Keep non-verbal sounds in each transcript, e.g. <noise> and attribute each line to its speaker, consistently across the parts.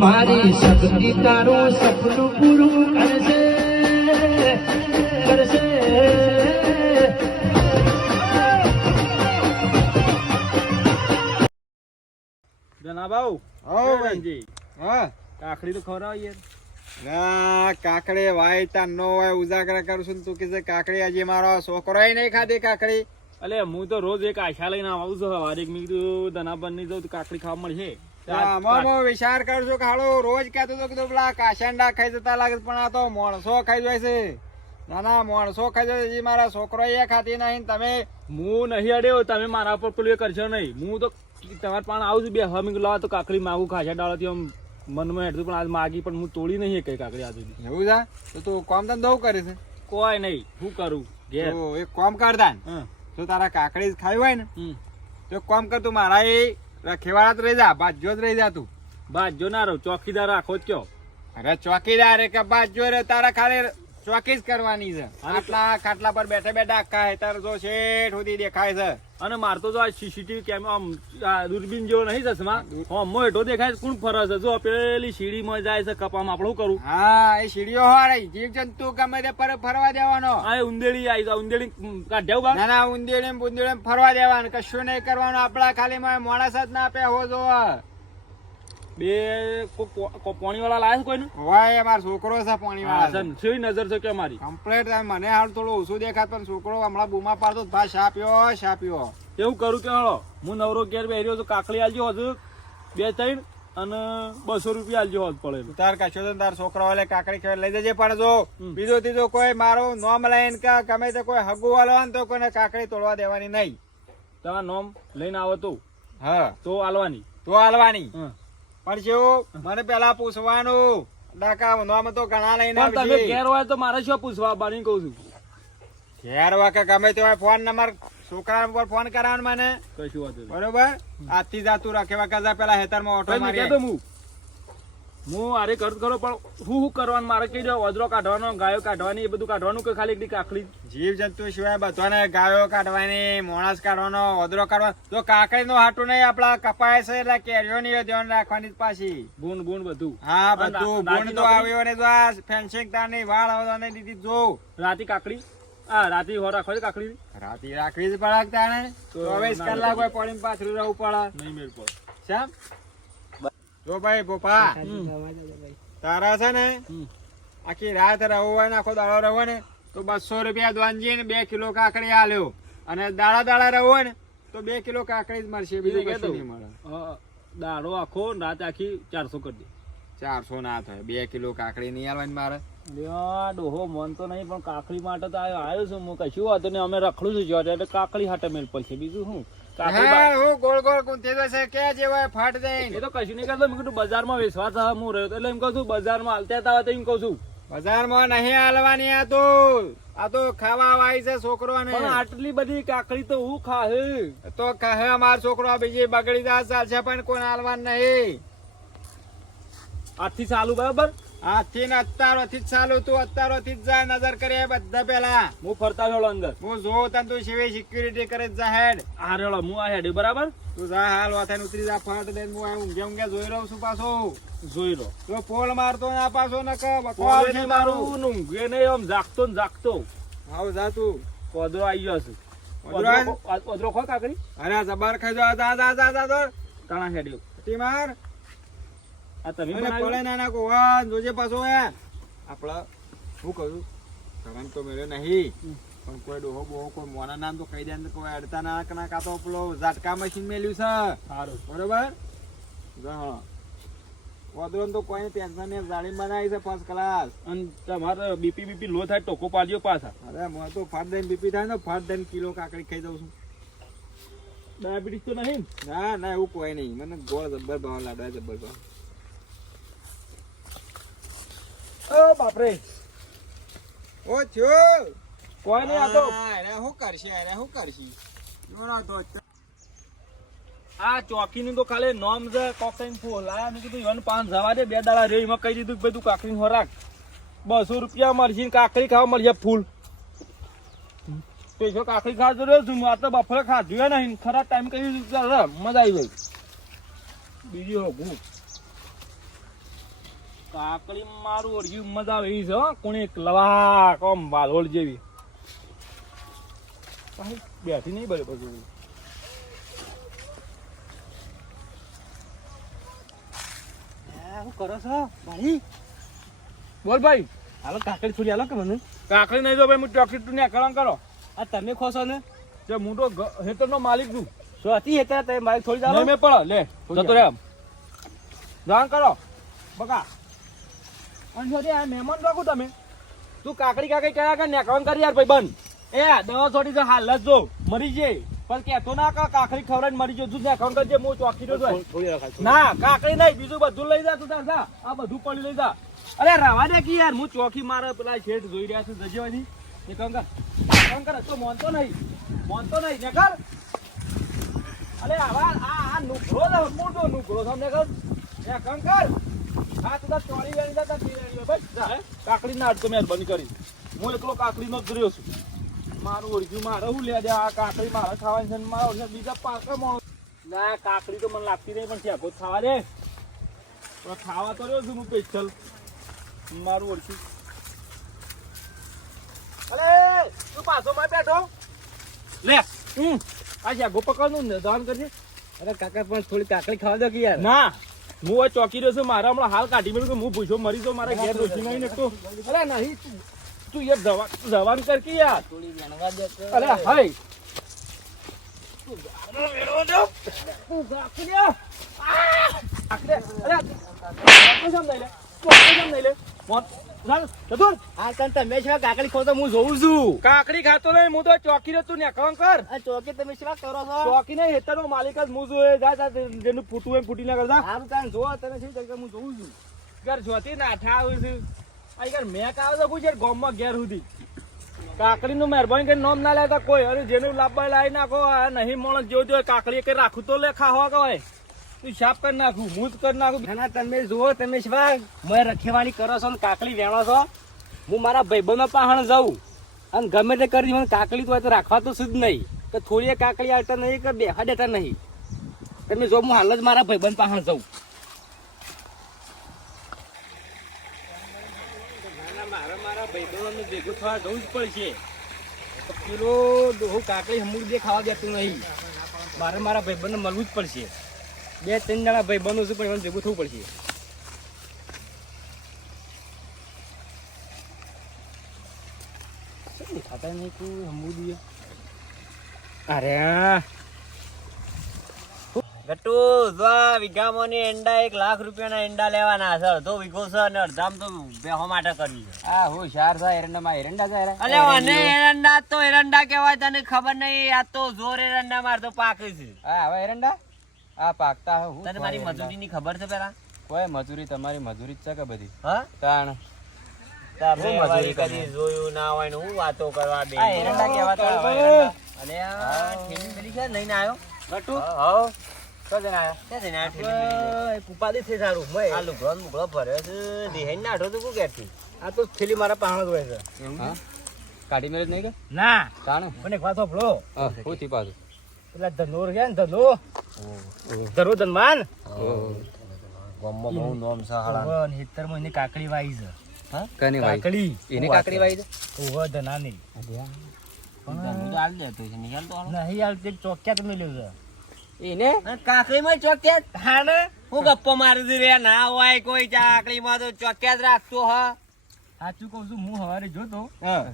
Speaker 1: મારી શક્તિ તારું સપનું પૂરું કરશે કરશે.
Speaker 2: હો.
Speaker 3: કાકડી તો ખવડાવ યાર.
Speaker 2: ના કાકડી વાય તાર નો હોય ઉજાગરા કરું છું તું કે કાકડી હજી મારો છોકરો નહીં ખાધી કાકડી.
Speaker 3: અલે હું તો રોજ એક આશા લઈને આવું છું. સવારે એક મેં કીધું ધનાબનની જાઉં તો કાકડી ખાવા મળશે.
Speaker 2: વિચાર કરજો હાલો રોજ કહેતો હતો કે તું પેલા કાશંડા ખાઈ જતા લાગે પણ આ તો માણસો ખાઈ જાય છે. ના ના માણસો ખાઈ જાય. મારા છોકરો એ ખાતી નહીં તમે
Speaker 3: હું નહીં અડ્યો તમે મારા પર પેલું એ કરશો નહીં. હું તો તમારે પણ આવું છું બે હમી લાવો તો કાકડી માગું ખાસા ડાળાથી આમ મનમાં હેઠતું પણ આજ માગી પણ હું તોડી નહીં કઈ કાકડી આજ
Speaker 2: એવું છે? તો તું કોમ ધંધો દઉં કરે છે?
Speaker 3: કોઈ નહીં શું કરું ઘેર.
Speaker 2: એક કોમ કરતા જો તારા કાકડી ખાવી હોય ને તો કામ કર તું મારા એ જ રહી જા બાજો જ રહી જા તું.
Speaker 3: બાજો ના રહો ચોકીદાર રાખો જ કયો.
Speaker 2: અરે ચોકીદાર કે બાજો રે તારા ખાલી ચોકી જ કરવાની છે. આટલા ખાટલા પર બેઠા બેઠા આખા હેતર જો શેઠ સુધી દેખાય છે.
Speaker 3: અને મારતો જો આ સીસીટીવી કેમેરા આમ દૂરબીન જેવો નહીં ચશ્મા હમો હેઠો દેખાય છે, કોણ ફરે છે? જો પેલી સીડીમાં જાય છે કપામાં આપણે શું કરું?
Speaker 2: હા એ સીડીઓ હોય જીવ જંતુ ગમે તે પર ફરવા દેવાનો.
Speaker 3: હા એ ઉંદેડી આવી જાય ઉંદેડી કાઢ્યા બા
Speaker 2: ના ના ઉંદેડી બુંદેડી ફરવા દેવાનું. કશું નહીં કરવાનું. આપણા ખાલી માં માણસ જ ના આપે હો જો
Speaker 3: બે પોણી વાળા લાયા છે કોઈને?
Speaker 2: હોય અમારો છોકરો છે પાણી
Speaker 3: હા
Speaker 2: વાળા
Speaker 3: સર નજર છે કે અમારી?
Speaker 2: કમ્પ્લેટ મને હાલ થોડું ઓછું દેખાત પણ છોકરો હમણાં બૂમા પાડતો ભા શાપ્યો શાપ્યો
Speaker 3: એવું કરું કે હળો હું નવરો ઘેર બેહ્યો છું કાકડી આલજો હજુ બે ત્રણ અને બસો રૂપિયા આલજો હોત પડે
Speaker 2: તાર કશો તો તાર છોકરો વાલે કાકડી ખેડ લઈ જજે પણ જો. બીજો ત્રીજો કોઈ મારો નોમ લઈને કે ગમે તે કોઈ હગુ વાળો તો કોઈને કાકડી તોડવા દેવાની નહીં.
Speaker 3: તમારા નોમ લઈને આવો તો.
Speaker 2: હા.
Speaker 3: તો આલવાની.
Speaker 2: તો હાલવાની
Speaker 3: હં.
Speaker 2: પણ શું મને પેલા પૂછવાનું. ડાકા નોમ તો ઘણા લઈને
Speaker 3: પણ તમે ઘેર હોય તો મારે શું પૂછવા બાની કહું છું?
Speaker 2: ઘેર વાકે ગમે તે હોય ફોન નંબર છોકરા પર ફોન કરાવ મને.
Speaker 3: કશું વાત
Speaker 2: બરોબર? આજથી જાતું રાખે જા પેલા હેતરમાં ઓટો મારી
Speaker 3: હું હું આરે કરું કરો પણ હું શું કરવાનું? મારે કઈ દો વજરો કાઢવાનો ગાયો કાઢવાની એ બધું કાઢવાનું કે ખાલી એકલી કાકડી?
Speaker 2: જીવ જંતુ સિવાય બધાને ગાયો કાઢવાની માણસ કાઢવાનો ઓદરો કાઢવાનો. તો કાકડી નું હાટું નહીં આપડા કપાય છે એટલે કેરીઓ ની ધ્યાન રાખવાની પાછી.
Speaker 3: ગુણ ગુણ બધું.
Speaker 2: હા બધું. બૂન તો આવ્યો ને જો આ ફેન્સિંગ તારની વાળ આવવાની દીધી જો
Speaker 3: રાતી કાકડી? હા રાતી હો રાખો કાકડી?
Speaker 2: રાતી રાખવી જ પડે તાણે. ચોવીસ કલાક હોય પડીને પાછળ રહેવું પડે.
Speaker 3: નહીં મેળ પડે.
Speaker 2: શ્યામ? જો ભાઈ ભોપા તારા છે ને આખી રાત રહવું હોય ને આખો દાડો રહો ને તો બસો રૂપિયા દ્વાનજી ને બે કિલો કાકડી આલ્યો. અને દાડા દાડા રહો હોય ને તો બે કિલો કાકડી જ મળશે બીજું
Speaker 3: બીજું
Speaker 2: કશું નહીં મળે.
Speaker 3: દાડો આખો રાત આખી ચારસો કરી દે.
Speaker 2: ચારસો ના થાય બે કિલો કાકડી નહીં આલવાની મારે.
Speaker 3: લ્યા, ડોહો મન તો નહીં પણ કાકડી માટે તો આવ્યો આવ્યો છું હું. કશું વાંધો નહીં અમે રખડું છું જ્યાં એટલે કાકડી હાટે મેળ પડશે. બીજું શું?
Speaker 2: ગોળ ગોળ ગુંથી જશે કે જેવાય ફાટ
Speaker 3: એ તો કશું નહીં કરતો મેં કીધું બજારમાં વેચવા થા હું રહ્યો એટલે એમ કહું છું બજારમાં હાલતા હતા તો એમ કહું છું.
Speaker 2: બજારમાં નહીં આલવાની આ તો. આ તો ખાવા વાય છે છોકરો
Speaker 3: પણ આટલી બધી કાકડી તો હું ખાહે?
Speaker 2: તો ખાહે અમાર છોકરો બીજી બગડી ચાલશે પણ કોઈ આલવાનું નહીં.
Speaker 3: આજથી ચાલુ બરાબર?
Speaker 2: આજથી ને અત્યારોથી જ ચાલુ તું અત્યારોથી જ જા નજર કરે બધા પેલા.
Speaker 3: હું ફરતા રહ્યો અંદર.
Speaker 2: હું જો તને તું સિવાય સિક્યુરિટી કરે જ હેડ
Speaker 3: આ રેડો હું આ હેડ બરાબર?
Speaker 2: તું જા હાલ વાથાને ઉતરી જા ફાટ દે હું આ ઊંઘે ઊંઘે જોઈ રહ્યો છું પાછો.
Speaker 3: જોઈ રહ્યો
Speaker 2: તો પોલ મારતો ના પાછો ન કે બકવાસ છે મારું.
Speaker 3: ઊંઘે નહીં આમ જાગતો ને જાગતો.
Speaker 2: આવ જા તું.
Speaker 3: કોદરો આવી ગયો છે
Speaker 2: કોદરો
Speaker 3: ખો કાકરી
Speaker 2: અરે જબર ખાજો જા જા જા જા જા તો
Speaker 3: હેડ્યો.
Speaker 2: તી માર.
Speaker 3: આ તમે બનાવ્યું?
Speaker 2: પડે ના ના જોજે પાછો એ આપડા શું કહું કરંટ તો મેળ્યો નહીં. પણ કોઈ ડોહો બોહો કોઈ મોના નામ તો કહી દે ને કોઈ અડતા ના ના કાં તો પેલો ઝાટકા મશીન મેલ્યું છે.
Speaker 3: સારું.
Speaker 2: બરોબર? હા. તો કોઈ ટેન્શન નહીં જાળી બનાવી છે ફર્સ્ટ ક્લાસ
Speaker 3: અને તમારે બીપી બીપી લો થાય ટોકો પાડજો પાછા.
Speaker 2: અરે હું તો ફાટ દઈને બીપી થાય ને ફાટ દઈને કિલો કાકડી ખાઈ દઉં છું.
Speaker 3: ડાયાબિટીસ તો નહીં
Speaker 2: ના ના એવું કોઈ નહીં. મને ગોળ જબ્બર ભાવ લાડવા જબ્બર ભાવ. ઓ બાપરે. ઓ થયો
Speaker 3: કોઈ નહીં આ તો
Speaker 2: અરે શું કરશે અરે શું કરશે? જોરા તો
Speaker 3: આ ચોકી નું તો ખાલી નોમ છે કોકસાઈન ફોલ. આ મેં કીધું ઈવન પાંચ જવા દે બે દાડા રે એમાં કહી દીધું કે બધું કાકડી ખોરાક બસો રૂપિયા મળશે કાકરી કાકડી ખાવા મળશે ફૂલ. પૈસો કાકરી ખાવા રહ્યો છું આ તો બફરે ખાધું નહીં. ખરા ટાઈમ કહી દીધું મજા આવી ગઈ. બીજી હોગું કાકડી મારું ઓળખ્યું મજા આવે છે કોણે એક લવા કોમ વાલોળ જેવી. બેઠી નહીં બરે પછી
Speaker 1: શું કરો છો ભાઈ?
Speaker 3: બોલ ભાઈ.
Speaker 1: હાલો કાકડી થોડી હાલો કે મને?
Speaker 3: કાકડી નહીં જો ભાઈ હું ને કળંગ કરો.
Speaker 1: આ તમે ખો છો ને?
Speaker 3: જે હું તો હેતર નો માલિક છું.
Speaker 1: શું હતી તમે મારી થોડી ચાલો.
Speaker 3: મેં પડો લે જતો રે આમ. જાણ કરો. બકા. અને છોડી આ મહેમાન રાખું તમે. તું કાકડી કાકડી કર્યા કર ને કળંગ કરી યાર ભાઈ બંધ એ દવા છોડી તો હાલ જ જો. મરી જાય પણ કેતો ના કા કાકડી ખવડાવીને મરી જાય તું ને કળંગ કરજે હું ચોકી રહ્યો ના કાકડી નહીં બીજું બધું લઈ જા તું તાર આ બધું પણ લઈ જા. અરે રવા દે કે યાર હું ચોકી મારે પેલા શેઠ જોઈ રહ્યા છું જજે એ કંકર કંકર તો મોનતો નહીં. મોનતો નહીં ને અરે આવા આ નુકરો મોટો નુકરો તમને કર એ કંકર આ તું તાર ચોરી વેણી જા તાર પી વેણી જા કાકડી ના અડતો મહેરબાની કરી. હું એકલો કાકડી નો જ રહ્યો છું. મારું ઓળખ્યું મારે હું લે આ કાકડી મારે ખાવાની છે મારા ઓળખ્યા બીજા પાકા માણસ. ના કાકડી તો મને લાગતી નહીં પણ ત્યાં કોઈ ખાવા દે. પણ ખાવા તો રહ્યો છું હું પેચલ મારું ઓળખ્યું. અરે તું પાછો માં બેઠો. લે. હમ. આ જાગો પકડનું ને દાન કરજે.
Speaker 1: અરે કાકા પણ થોડી કાકડી ખાવા દો કે યાર?
Speaker 3: ના. હું આ ચોકી રહ્યો છું મારા હમણાં હાલ કાઢી મેળ્યું કે હું પૂછો મરી તો મારા ઘેર રોટી નહીં નકતો અરે નહીં તું- યાર દવા જવાન કર કે યાર. અરે હાય અરે, તું. લે? તું લે? મોત, ચાલ, જતું રે.
Speaker 1: આ તને તમે શું કાકડી ખો તો હું જોઉં છું.
Speaker 3: કાકડી ખાતો નહીં હું તો ચોકી રહ્યો તું ને કામ કર.
Speaker 1: આ ચોકી તમે શું કરો છો?
Speaker 3: ચોકી નહીં હેતરનો માલિક જ હું એ જા જા જેનું ફૂટું હોય ફૂટી ના કરતા
Speaker 1: સારું તાન જો તને શું હું જોઉં છું.
Speaker 3: ઘર જોતી નાઠા આવું છે. આ ઘર મેં કાવ તો પૂછે ગામમાં ઘેર સુધી. કાકડી નું મહેરબાની કરી નોમ ના લેતા કોઈ. અરે જેનું લાભ લાવી નાખો. આ નહીં મોણસ જો જો કાકડી કઈ રાખું તો લે ખાવા કવાય તું સાફ કરી નાખું હું જ કરી નાખું.
Speaker 1: ના તમે જુઓ, તમે શું મેં રખેવાળી કરો છો ને કાકડી વેણો છો. હું મારા ભાઈબંધમાં પાહણ જાઉં. અને ગમે તે કરી મને કાકડી તો રાખવા તો શુદ્ધ નહીં. કે થોડીએ કાકડી આવતા નહીં કે બેહા દેતા નહીં. તમે જો, હું હાલ જ મારા ભાઈબંધ પાહણ જાઉં. મારા મારા ભાઈબંધોને ભેગું થવા જવું જ પડશે. પેલો ડોહો કાકડી હમુક દે ખાવા દેતું નહીં. મારે મારા ભાઈબંધને મળવું જ પડશે. બે ત્રણ જણા ભાઈબંધો છું પણ એમને ભેગું થવું પડશે. ખાતા નહીં કોઈ હમું દઈએ. અરે
Speaker 4: ગટ્ટુ જો આ વીઘામાંની એંડા એક લાખ રૂપિયાના એંડા લેવાના છે. અડધો વીઘો છે અને અડધામ તો બેહો માટે કરી છે.
Speaker 1: આ હું શાર સા એરંડામાં એરંડા
Speaker 4: અલે તો એરંડા કહેવાય તને ખબર નહીં આ તો જોર એરંડા મારતો પાકે છે.
Speaker 1: હા હવે એરંડા? આ પાકતા હે
Speaker 4: તને મારી મજૂરીની ખબર છે પેલા?
Speaker 1: કોઈ મજૂરી તમારી મજૂરી જ છે કે બધી?
Speaker 4: હા?
Speaker 1: તાણ.
Speaker 4: તમે
Speaker 1: મજૂરી કરી
Speaker 4: જોયું ના હોય ને હું વાતો કરવા બે
Speaker 1: આ એરંડા કેવા તો.
Speaker 4: અલે આ ઠેલી પેલી છે લઈને આવ્યો.
Speaker 1: ગટુ
Speaker 4: હો
Speaker 1: આયા
Speaker 4: ઠેલી?
Speaker 1: થઈ સારું મેં
Speaker 4: આ લુગડો ને બુગડો ભર્યો છે. દેહાઈ નાઠો તો કુ ઘેરથી
Speaker 1: આ તો થેલી મારા પાહણ જ હોય છે.
Speaker 5: કાઢી મેરેજ નહીં કે?
Speaker 1: ના.
Speaker 5: તાણ?
Speaker 1: મને એક વાત સાંભળો.
Speaker 5: હું થી પાછું.
Speaker 1: પેલા ધનોર છે ને ધનો. ધરો ધનમાન?
Speaker 4: ગામમાં બહુ નોમ છે હાળા
Speaker 1: ઓહો, ને હેતરમાં એની કાકડી વાઈ છે.
Speaker 5: કની વાઈ?
Speaker 1: કાકડી.
Speaker 5: એની કાકડી વાઈ છે?
Speaker 1: ઓહો ધનાની.
Speaker 4: ધનું તો હાલ દેતો છે નિહાલ તો હાલ.
Speaker 1: નહીં હાલ તે ચોક્યા તમે છે.
Speaker 5: એને?
Speaker 4: અને કાકડીમાં ચોક્યાત. હાને હું ગપ્પો મારું છું રે ના હોય કોઈ ચાકડીમાં તો ચોક્યાત રાખતો હા.
Speaker 1: સાચું કહું છું હું સવારે જોતો. હા.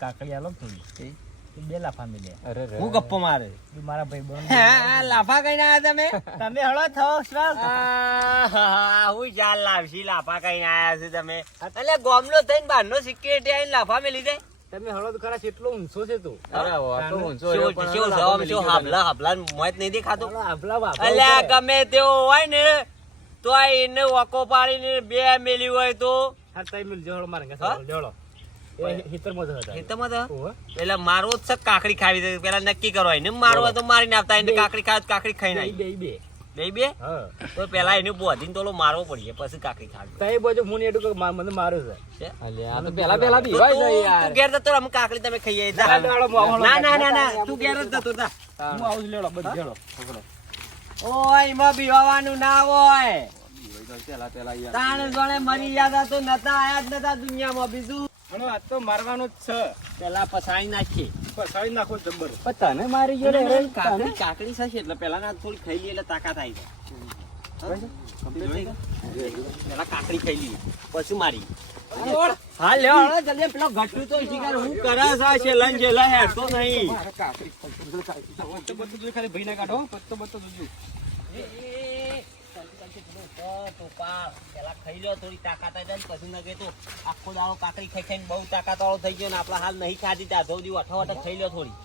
Speaker 1: કાકડી આલો થોડી બે લાફા મિલ્યા
Speaker 4: હું ગપ્પો મારે.
Speaker 1: મારા ભાઈ બન
Speaker 4: લાફા કઈ ના તમે? <laughs>
Speaker 1: તમે હળો થો શ્વાસ
Speaker 4: હું ચાલ લાવશી લાફા કઈ આયા છે તમે. એટલે ગોમનો થઈને બહારનો સિક્યુરિટી આવીને લાફા મેલી દે.
Speaker 1: તમે હળો તો ખરા કેટલો ઊંચો છે તું.
Speaker 5: અરે વાહ, તો ઊંચો હવે
Speaker 4: જવાબ, છે હાબલા હાબલા મોત નહીં દેખાતો?
Speaker 1: હાબલા
Speaker 4: અલ્યા ગમે તેવો હોય ને તો આ એને વકો પાડીને બે મેલી હોય તો?
Speaker 1: હા તઈ મિલ જોળ મારે? જળો
Speaker 4: એટલે મારવો જ કાકડી ખાવી પેલા નક્કી કરો એને મારવો તો મારીને આપતા એને કાકડી ખાવ કાકડી ખાઈ નાખી.
Speaker 1: બે બે
Speaker 4: બે. બે તો પેલા એને બોધીને તોલો મારવો પડશે પછી કાકડી ખાવી.
Speaker 1: તઈ બાજુ મુની એટલું મને માર્યો છે.
Speaker 4: છે?
Speaker 5: આ તો પેલા પેલા બીવાય છે યાર.
Speaker 4: તું ઘેર જતો અમે કાકડી તમે ખાઈએ જા.
Speaker 1: ચાલ, લેવડો, હું આવું
Speaker 4: ના ના ના ના તું ઘેર જતો જા.
Speaker 1: હું. આવું છું બધ જળો
Speaker 4: ઓય એમાં બીવાનું ના હોય.
Speaker 5: પેલા પેલા
Speaker 4: તાણે જોડે મરી ગયા તો નતા આયા જ નતા દુનિયામાં બીજું
Speaker 3: હણો આ તો મારવાનો જ છે.
Speaker 4: પેલા પસાઈ નાખીએ
Speaker 3: પસાઈ નાખો જબ્બર
Speaker 5: પણ તને મારી ગયો રે
Speaker 4: કાકડી કાકડી છે એટલે પેલા ના થોડી ખાઈ લઈએ એટલે તાકાત આવી જાય. Complete થઈ ગયું? પેલા કાકડી ખાઈ લઈએ. પછી મારી. હા જલ્દી પેલો ઘટલું તો શિકાર હું કરે છે નહીં.
Speaker 3: ખાલી ભાઈ ના કાઢો પત્તો બત્તો જોજો
Speaker 4: પેલા ખાઈ લો થોડી તાકાત આવી જાય પછી કહે તો. આખો દાવો કાકડી ખાઈ ખાઈને બહુ તાકાત વાળો થઈ ગયો ને આપણા હાલ નહીં ખાધી ત્યાં ધોધી અઠો વઠો ખાઈ લો થોડી.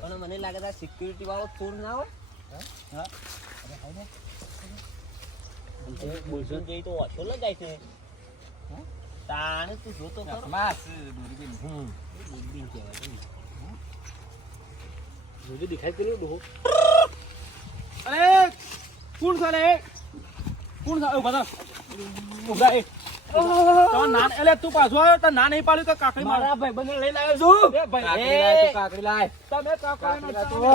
Speaker 4: પણ મને લાગે છે સિક્યુરિટી વાળો ચોર ના હોય. બોલશો જોઈ તો ઓછો લગાય છે. તાણે તું જોતો ખરો.
Speaker 3: માસ
Speaker 4: હમ. દૂરબીન કહેવાય
Speaker 1: જોજો દેખાય પેલું ડોહો
Speaker 3: અરે કોણ રે કોણ ઊભા. ઊભા એ. તો નાન એટલે તું પાછો આવ્યો તો ના નહીં પાડ્યું તો કાકડી મારા?
Speaker 1: ભાઈ ભાઈબંધને લઈને આવ્યો છું.
Speaker 3: એ ભાઈ
Speaker 5: કાકડી લાય તું કાકડી લાય.
Speaker 3: તમે કાકડી ના ચાલો,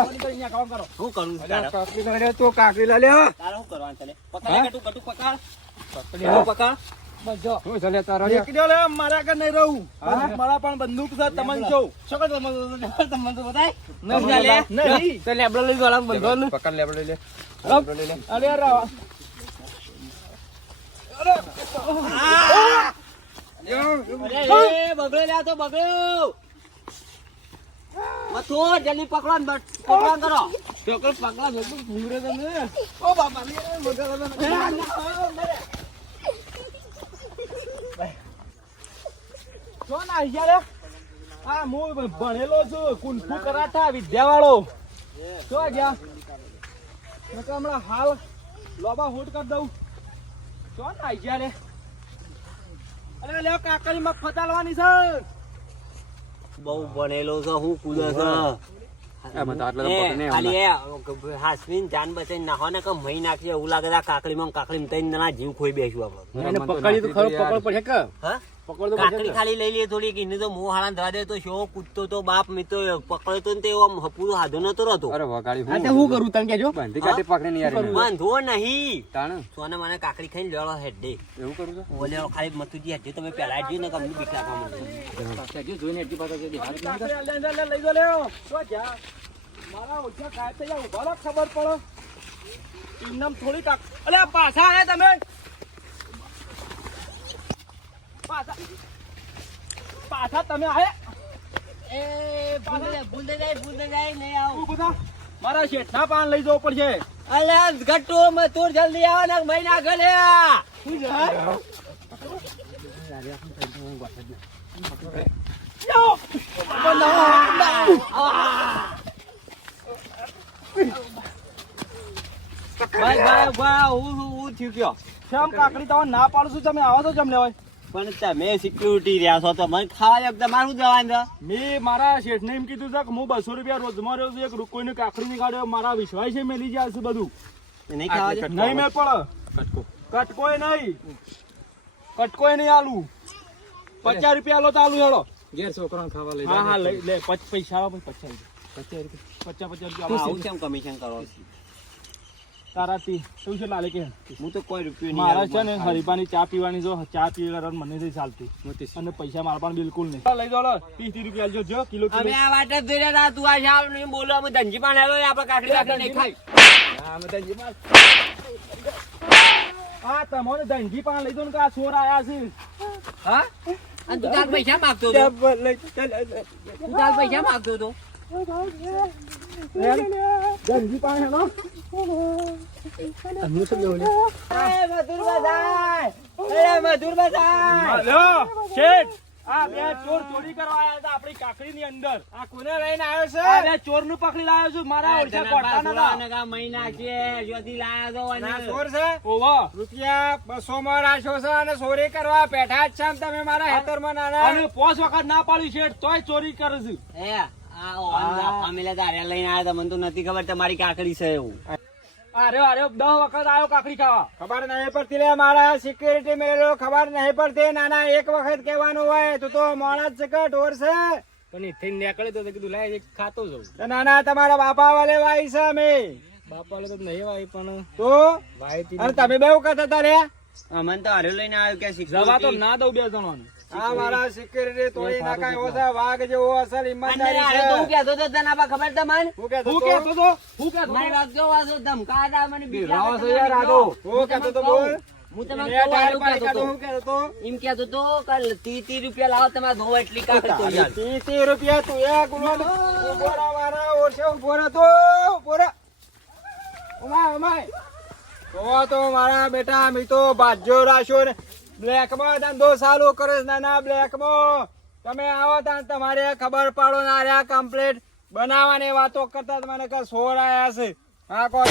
Speaker 3: કામ કરો.
Speaker 4: શું કરું?
Speaker 5: કાકડી લાય તું કાકડી લાય લે
Speaker 4: તારે શું કરવાનું છે પકડ લે ગટુ, ગટુ પકડ. પકડ.
Speaker 1: બજો
Speaker 5: શું ચાલે તારો
Speaker 3: એકડ્યો લે મારા આગળ નહીં રહું. મારા પણ બંદૂક છે તમને કહું
Speaker 1: શું તમને તમને તો બતાય
Speaker 3: નહીં
Speaker 4: લે.
Speaker 3: નહીં.
Speaker 1: તો લેબડો લઈ ગયો બંધો
Speaker 5: પકડ લે. લે આપણે લે.
Speaker 3: અરે યાર
Speaker 4: અરે, એ, બગડ્યો લે તો. મથો, જલ્દી પકડો ને પકડો કરો.
Speaker 1: ચોકડ પકડા ભેગું પૂરે તમે.
Speaker 3: ઓ બાપા મગર જો ના આઈ ગયા આ હું ભણેલો છું કુંફુ કરાટા વિદ્યાવાળો. જો ગયા. નકર હમણાં હાલ લોબા હોટ કરી દઉં. જો ના આઈ રે અરે લ્યો કાકરી માં ફતાલવાની છે.
Speaker 4: બહુ ભણેલો છે હું કૂદે છે. હાસવીન જાન બચાઈને નાખો ને કે મહી નાખજે એવું લાગે છે કાકડીમાં કાકડીમાં તઈને જીવ ખોઈ બેસ્યું આપણે.
Speaker 1: પકડી તો ખરો પકડ પડે કે?
Speaker 4: હા? કાકડી ખાલી લઈ લે થોડી એને તો મોં હાળા ધરા દે તો શો કૂદતો તો બાપ મિત્રો પકડતો ને તે આમ પૂરો હાથો નતો રહેતો.
Speaker 5: અરે વગાડી
Speaker 1: હું
Speaker 5: હું
Speaker 1: કરું તને કેજો
Speaker 5: બંધી કાઢી પકડે નહીં યાર
Speaker 4: બાંધો નહીં.
Speaker 5: તાણ?
Speaker 4: સોને મને કાકડી ખાઈને લેળો હેડે.
Speaker 5: એવું કરું તો
Speaker 4: ઓલે ખાલી મતુજી હેડે તમે પેલા હેડ ને કમને બીક લાગવા મને
Speaker 5: જોઈને એટલી પાછો કે દેખાડ
Speaker 3: લઈ જા, લઈ જા, લેવો. જા. મારા ઓછા ખાય થઈ જાય, ઊભા ખબર પડો. એમનેમ થોડી કાક અલે પાછા આયા તમે. પાછા તમે આયા.
Speaker 4: એ ભૂલ ભૂલ જાય ભૂલ જાય નહીં આવ.
Speaker 3: થા. મારા શેઠના પાન લઈ જવું પડશે.
Speaker 4: અલે ગટ્ટુ મતુર જલ્દી આવો ને મહિના ગલે
Speaker 3: શું
Speaker 4: ભાઈ ભાઈ ભાઈ હું હું થયું ગયો.
Speaker 3: શ્યામ કાકડી તમે ના પાડું છું તમે આવો તો જમ લેવાય
Speaker 4: પણ તમે સિક્યુરિટી રહ્યા છો તો મને ખાવા એક તમારું જવાનું છે?
Speaker 3: મેં મારા શેઠને એમ કીધું છે કે હું બસો રૂપિયા રોજમાં રહ્યો છું એક કોઈને કાકડી નીકાળ્યો મારા વિશ્વાસ છે મેલી જાય છે બધું.
Speaker 4: નહીં ખાવા
Speaker 3: નહીં મેં પડે કટકોય નહીં. કટકોય નહીં આલુ. પચાસ રૂપિયા લો તો આલુ હેડો
Speaker 5: ઘેર છોકરાને ખાવા લઈ
Speaker 3: હા હા લઈ લે પચ- પૈસા આવો પછી પચાસ રૂપિયા. પચાસ પચાસ રૂપિયા
Speaker 4: આવું. કેમ કમિશન કરો છો?
Speaker 3: તારાથી શું છે લાલે કે?
Speaker 4: હું તો કોઈ રૂપિયો નહીં
Speaker 3: મારા છે ને હરીફાની ચા પીવાની જો ચા પીવા રન મને નથી ચાલતી. અને પૈસા મારા પણ બિલકુલ નહીં. લઈ જાવ ત્રીસ ત્રીસ રૂપિયા આલજો જો કિલો
Speaker 4: અમે આ વાટ જ જોઈ રહ્યા તું આ શાવ નહીં બોલો અમે ધનજી પણ હેલો આપણે કાકડી કાકડી નહીં ખાઈ
Speaker 3: હા તમારે ધનજી પાન લઈ દો ને કે આ છોર આયા છે.
Speaker 4: હા? અને તું તાર પૈસા માગતો હતો? તું તાર પૈસા માગતો હતો?
Speaker 3: ધનજી પાન હેલો
Speaker 4: એ મધુર બધાય એ મધુર બધાય
Speaker 3: લ્યો શેઠ આ બે ચોર ચોરી કરવા આયા હતા આપણી કાકડી ની અંદર. આ કોને લઈને આવ્યો છે? આ બે ચોરનું પકડી લાવ્યો છું. મારા ઓળખા કોટા નતા
Speaker 4: મહિના છે જ્યોતિ લાયા છો અને-
Speaker 2: ચોર છે?
Speaker 3: ઓવા
Speaker 2: રૂપિયા બસો માં રાખ્યો છે અને ચોરી કરવા. બેઠા જ છે તમે મારા હેતરમાં નાના
Speaker 3: અને પોસ વખત ના પાડ્યું છે તોય ચોરી કરું છું
Speaker 4: એ આ ઓન ફામિલા દારિયા લઈને આયા તા મને તો નથી ખબર તમારી કાકડી છે એવું.
Speaker 3: અરે અરે દસ વખત આવ્યો કાકડી ખાવા.
Speaker 2: ખબર નહીં પડતી લે મારા સિક્યુરિટી મેળો ખબર નહીં પડતી. નાના એક વખત કહેવાનું હોય તું તો માણસ છે કે ઢોર છે.
Speaker 1: પણ એ થઈને નીકળે તો કીધું લાય ખાતો જવું
Speaker 2: નાના તમારા બાપા વાલે વાય છે અમે.
Speaker 1: બાપા તો નહીં વાય પણ
Speaker 2: તો? તમે બે વખત હતા રે?
Speaker 4: અમને તો હારે લઈને આવ્યો કે
Speaker 3: જવા તો ના દઉં બે જણોને.
Speaker 2: આ મારા સિક્યુરિટી તોડી નાખાય એવો છે વાઘ જેવો અસલ ઈમાનદારી
Speaker 4: હારે હું કહેતો તો તને આબા ખબર તમને
Speaker 2: હું કહેતો
Speaker 3: હું કહેતો તો? હું કહેતો
Speaker 4: મારી વાત કેવો વાંધો ધમકા મને બીક
Speaker 3: રાવો
Speaker 4: લાગે
Speaker 3: યાર આ
Speaker 2: હું કહેતો તો બોલ.
Speaker 4: હું તમને કહું,
Speaker 2: ટાયર
Speaker 4: આવું
Speaker 2: પાડી
Speaker 4: કહેતો
Speaker 2: હું કહેતો તો?
Speaker 4: એમ કહેતો તો કે ત્રીસ ત્રીસ રૂપિયા લાવો તમારે ધોવો એટલી કાકડી
Speaker 2: ત્રીસ રૂપિયા તું એ ગુનો મારા તો. તો તો બેટા મી તો ભાજ્યો રાખ્યો ને. બ્લેકમાં ધંધો ચાલુ કરે નાના બ્લેકમાં તમે આવો ત્યાં તમારે ખબર પાડો ના રહ્યા કમ્પ્લેટ બનાવવાની વાતો કરતા મને કે સોર આયા છે. હા કહો